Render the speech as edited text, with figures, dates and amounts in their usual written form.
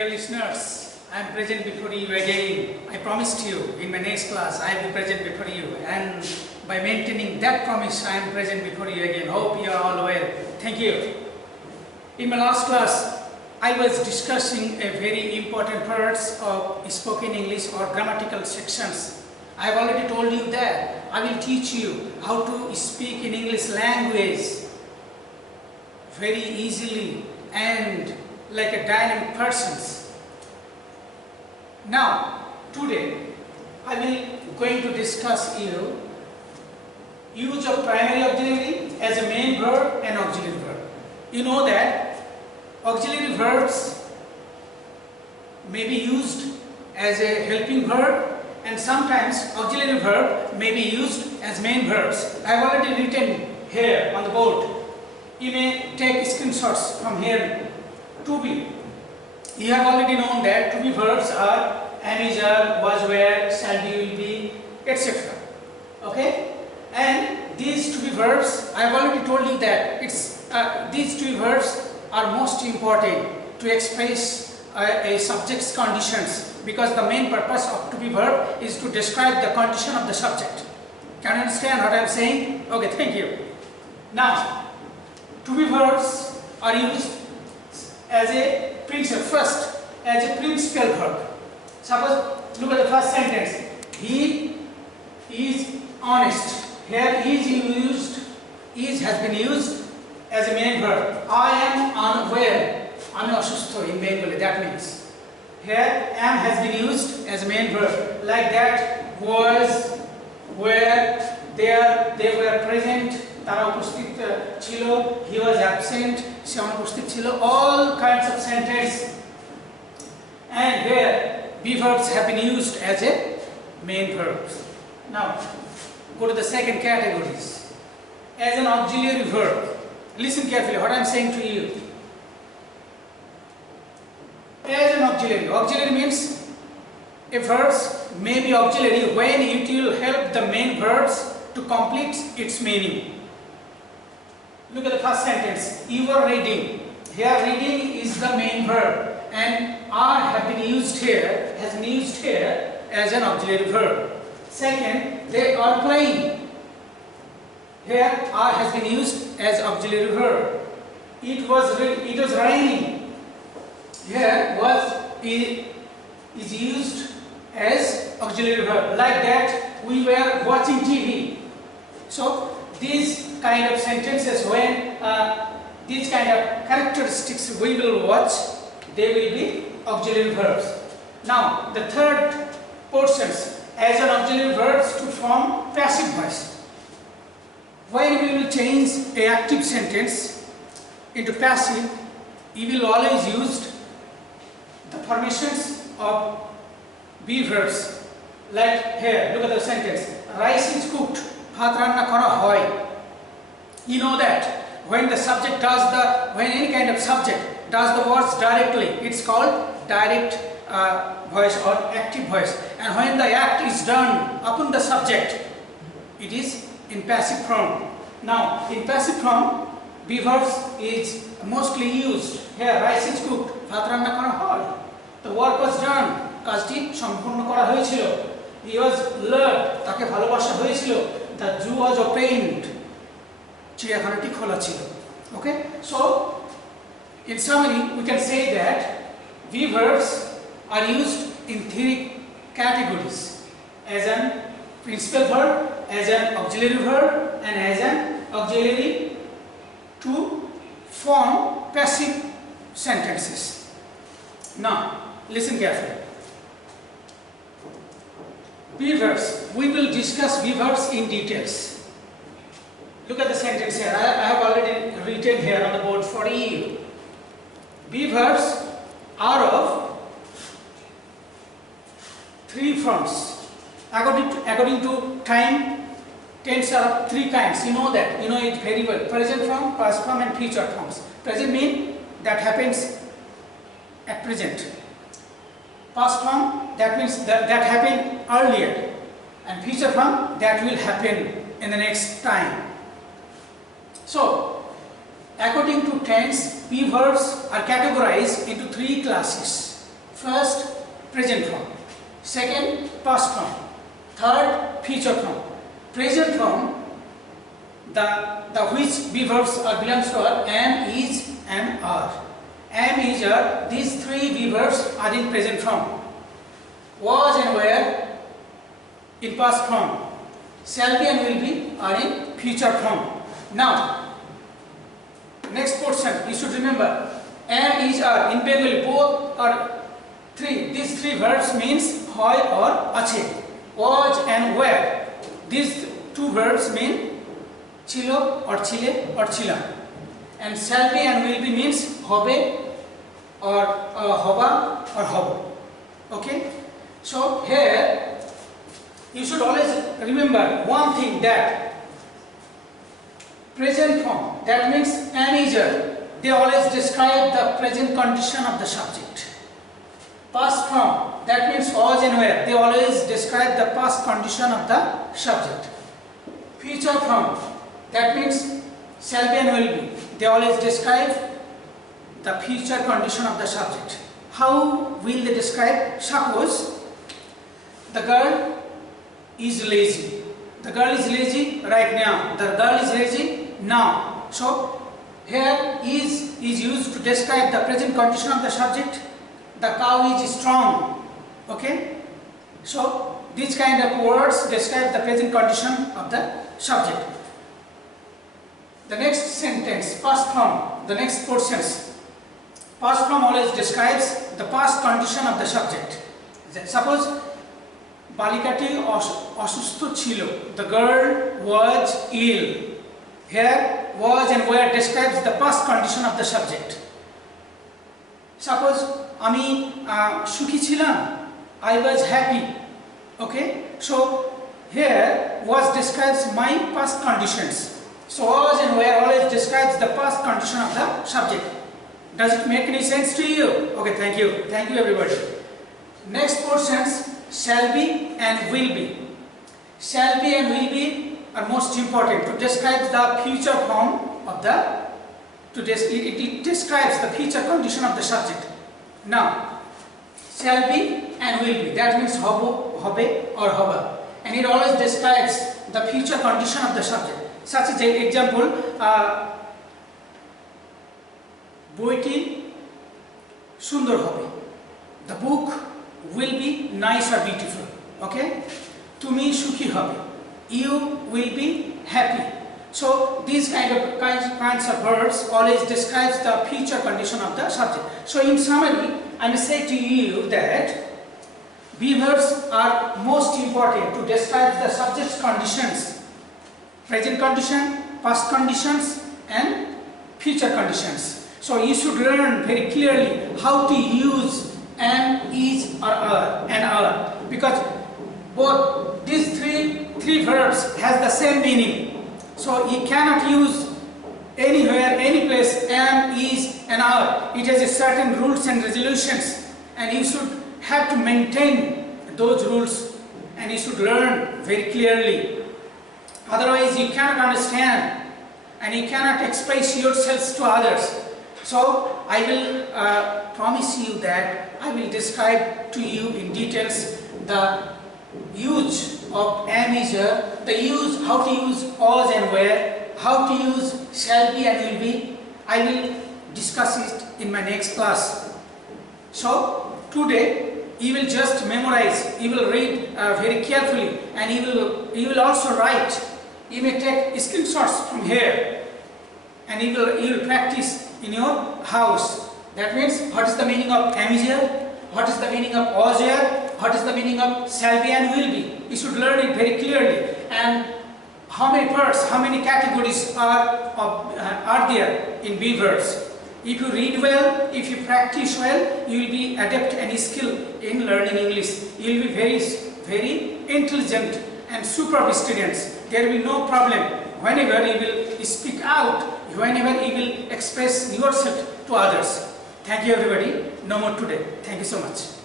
Dear listeners, I am present before you again. I promised you in my next class I will be present before you, and by maintaining that promise I am present before you again. Hope you are all well. Thank you. In my last class I was discussing a very important parts of spoken English or grammatical sections. I have already told you that I will teach you how to speak in English language very easily and like a dynamic persons. Now, today I will going to discuss you use of primary auxiliary as a main verb and auxiliary verb. You know that auxiliary verbs may be used as a helping verb and sometimes auxiliary verb may be used as main verbs. I have already written here on the board. You may take screenshots from here. To be. You have already known that to be verbs are am, is, are, was, were, shall be, will be, etc. Okay? And these to be verbs, I have already told you that these to be verbs are most important to express a subject's conditions, because the main purpose of to be verb is to describe the condition of the subject. Can you understand what I am saying? Okay, thank you. Now, to be verbs are used as a principal, first as a principal verb. Suppose look at the first sentence. He is honest. Here is has been used as a main verb. I am unwell. Ami ashustho in Bengali. That means here am has been used as a main verb. Like that, was, were, they were present. তারা উপস্থিত ছিল, he was absent, সে অনুপস্থিত ছিল, all kinds of sentence, and where be verbs have been used as a main verbs. Now go to the second categories. As an auxiliary verb, listen carefully what I am saying to you. As an auxiliary means a verb may be auxiliary when it will help the main verbs to complete its meaning. Look at the first sentence. You are reading. Here reading is the main verb and are have been used here, has been used here as an auxiliary verb. Second, they are playing. Here are has been used as auxiliary verb. It was raining. Here was is used as auxiliary verb. Like that, we were watching TV. So these kind of sentences, when these kind of characteristics we will watch, they will be auxiliary verbs. Now the third portions as an auxiliary verbs to form passive voice. When we will change a active sentence into passive, we will always use the formations of be verbs. Like here, look at the sentence. Rice is cooked. Bhat ranna kora hoy. You know that when the subject when any kind of subject does the words directly, it's called direct voice or active voice. And when the act is done upon the subject, it is in passive form. Now, in passive form, be verbs is mostly used. Here, rice is cooked. Bhat ranna kora hoy. The work was done. কাজটি সম্পূর্ণ করা হয়েছিল. He was loved. তাকে ভালোবাসা হয়েছিল. The zoo was opened. চিড়িয়াখানাটি খোলা ছিল. Okay, so in summary we can say that be verbs are used in three categories: as an principal verb, as an auxiliary verb, and as an auxiliary to form passive sentences. Now listen carefully. Be verbs, we will discuss be verbs in details. Look at the sentence here. I have already written here on the board for you. Be verbs are of three forms. According to time, tense are of three kinds. You know that. You know it very well. Present form, past form, and future forms. Present means that happens at present. Past form, that means that happened earlier. And future form, that will happen in the next time. So, according to tense, be verbs are categorized into three classes. First, present form. Second, past form. Third, future form. Present form, the which be verbs are belongs to are am, is, and are. Am, is, are. These three be verbs are in present form. Was and were in past form. Shall be and will be are in future form. Now, next portion you should remember. Am, is, are in Bengali both are three. These three verbs means hoy or ache. Was and were. These two verbs mean chilo or chile or chilam. And shall be and will be means hobe or hoba or hobo. Okay? So here you should always remember one thing, that present form, that means am, is, are, they always describe the present condition of the subject. Past form, that means was and were, they always describe the past condition of the subject. Future form, that means shall be and will be, they always describe the future condition of the subject. How will they describe? Suppose the girl is lazy. The girl is lazy right now. The girl is lazy now. So here is used to describe the present condition of the subject. The cow is strong. Okay? So these kind of words describe the present condition of the subject. The next sentence, past form, the next portions. Past form always describes the past condition of the subject. Suppose balikati asustho chilo, the girl was ill. Here was and were describes the past condition of the subject. Suppose ami sukhi chilam, I was happy. Okay, so here was describes my past conditions. So was and were always describes the past condition of the subject. Does it make any sense to you? Okay, thank you everybody. Next portions, shall be and will be. Shall be and will be are most important to describe the future form of the, it describes the future condition of the subject. Now, shall be and will be, that means hobo, hobe or hoba, and it always describes the future condition of the subject. Such as an example, boiti sundar hobe, the book will be nice or beautiful. Okay, tumi sukhi hobe, you will be happy. So these kinds of verbs always describes the future condition of the subject. So in summary, I may say to you that be verbs are most important to describe the subject's conditions: present condition, past conditions, and future conditions. So you should learn very clearly how to use am, is, or are, and are, because both these three verbs has the same meaning. So you cannot use anywhere, any place am, is, and are. It has a certain rules and resolutions, and you should have to maintain those rules, and you should learn very clearly. Otherwise you cannot understand and you cannot express yourselves to others. So I will promise you that I will describe to you in details the use of am, is, are, the use, how to use was and were, how to use shall be and will be. I will discuss it in my next class. So today you will just memorize, you will read very carefully, and you will also write. You may take screenshots from here, and you will practice in your house. That means what is the meaning of am, is, are, what is the meaning of was, are, what is the meaning of shall be and will be. You should learn it very clearly. And how many parts, how many categories are there in be verbs. If you read well, if you practice well, you will be adept and skilled in learning English. You will be very intelligent and superb students. There will be no problem whenever you will speak out, whenever you will express yourself to others. Thank you everybody. No more today. Thank you so much.